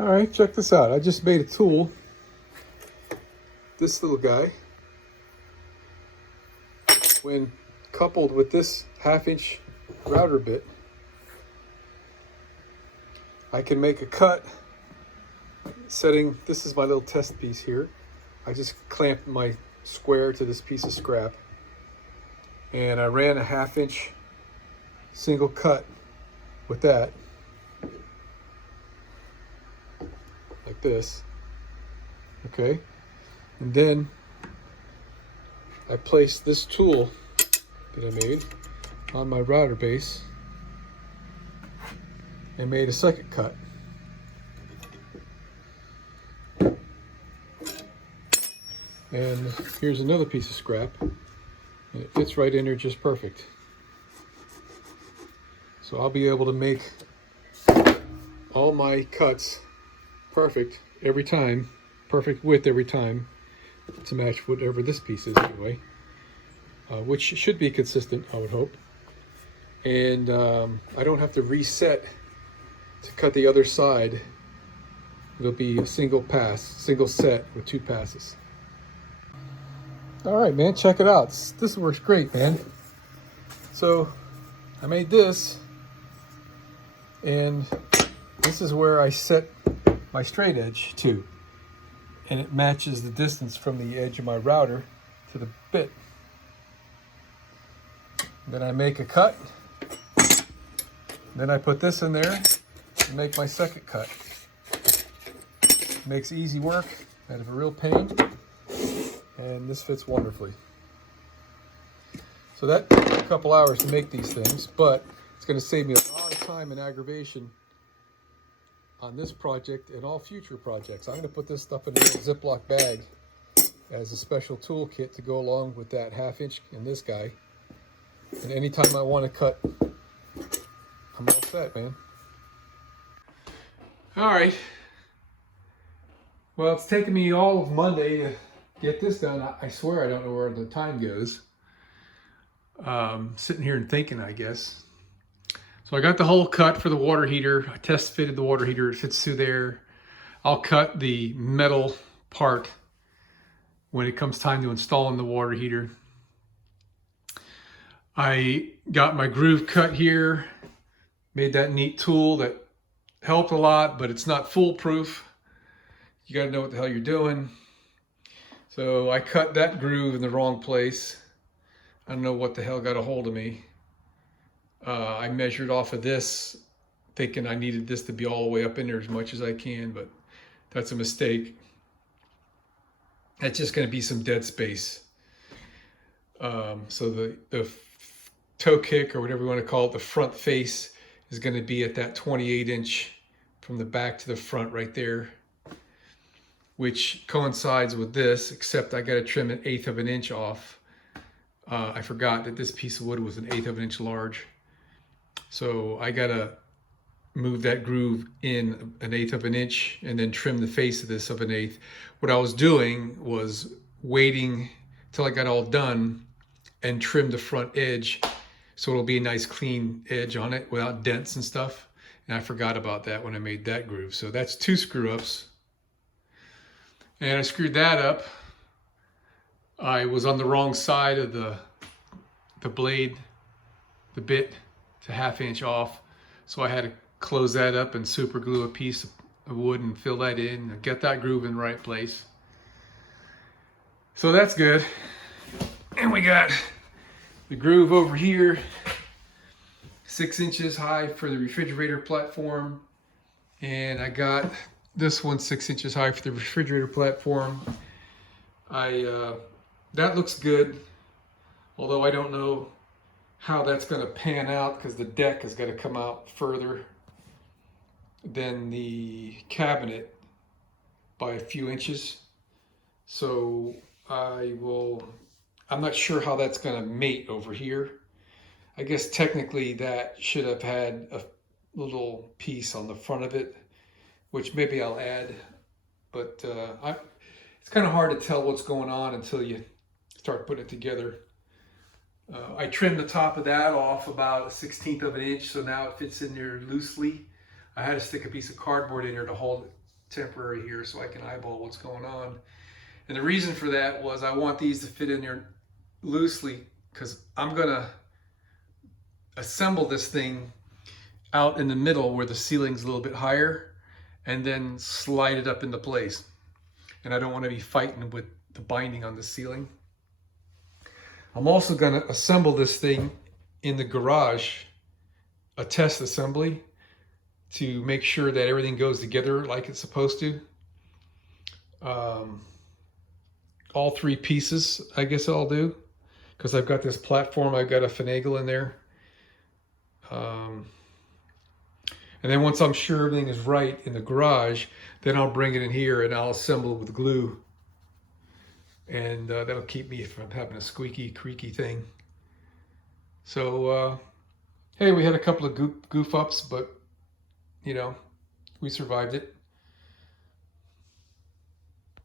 All right, check this out. I just made a tool. This little guy, when coupled with this 1/2 inch router bit, I can make a cut setting, this is my little test piece here. I just clamped my square to this piece of scrap and I ran a 1/2 inch single cut with that, like this, okay? And then I placed this tool that I made on my router base and made a second cut. And here's another piece of scrap, and it fits right in there just perfect. So I'll be able to make all my cuts perfect every time, perfect width every time, to match whatever this piece is anyway, which should be consistent, I would hope. And I don't have to reset to cut the other side. It'll be a single pass, single set with 2 passes. All right, man, check it out. This works great, man. So I made this, and this is where I set my straight edge to, and it matches the distance from the edge of my router to the bit. Then I make a cut, then I put this in there and make my second cut. Makes easy work out of a real pain, and this fits wonderfully. So that took a couple hours to make these things, but it's going to save me a lot of time and aggravation on this project and all future projects. I'm going to put this stuff in a little Ziploc bag as a special toolkit to go along with that 1/2 inch and this guy. And anytime I want to cut, I'm all set, man. All right. Well, it's taken me all of Monday to get this done. I swear I don't know where the time goes. Sitting here and thinking, I guess. So I got the hole cut for the water heater. I test fitted the water heater. It fits through there. I'll cut the metal part when it comes time to installing the water heater. I got my groove cut here. Made that neat tool that helped a lot, but it's not foolproof. You got to know what the hell you're doing. So I cut that groove in the wrong place. I don't know what the hell got a hold of me. I measured off of this, thinking I needed this to be all the way up in there as much as I can, but that's a mistake. That's just going to be some dead space. So the toe kick, or whatever you want to call it, the front face, is going to be at that 28 inch from the back to the front right there, which coincides with this, except I got to trim 1/8 of an inch off. I forgot that this piece of wood was 1/8 of an inch large. So I got to move that groove in 1/8 of an inch and then trim the face of this of 1/8. What I was doing was waiting till I got all done and trim the front edge so it'll be a nice clean edge on it without dents and stuff. And I forgot about that when I made that groove. So that's 2 screw ups. And I screwed that up. I was on the wrong side of the blade, the bit, to 1/2 inch off. So I had to close that up and super glue a piece of wood and fill that in and get that groove in the right place. So that's good. And we got the groove over here, 6 inches high for the refrigerator platform. And I got this one 6 inches high for the refrigerator platform. That looks good, although I don't know how that's going to pan out because the deck has got to come out further than the cabinet by a few inches. So I'm not sure how that's going to mate over here. I guess technically that should have had a little piece on the front of it, which maybe I'll add, but it's kind of hard to tell what's going on until you start putting it together. I trimmed the top of that off about 1/16 of an inch, so now it fits in there loosely. I had to stick a piece of cardboard in there to hold temporary here so I can eyeball what's going on. And the reason for that was I want these to fit in there loosely because I'm gonna assemble this thing out in the middle where the ceiling's a little bit higher and then slide it up into place. And I don't want to be fighting with the binding on the ceiling. I'm also going to assemble this thing in the garage, a test assembly, to make sure that everything goes together like it's supposed to. All three pieces, I guess I'll do, because I've got this platform I've got to finagle in there. And then once I'm sure everything is right in the garage, then I'll bring it in here and I'll assemble it with glue. And that'll keep me from having a squeaky, creaky thing. So, hey, we had a couple of goof ups, but, you know, we survived it.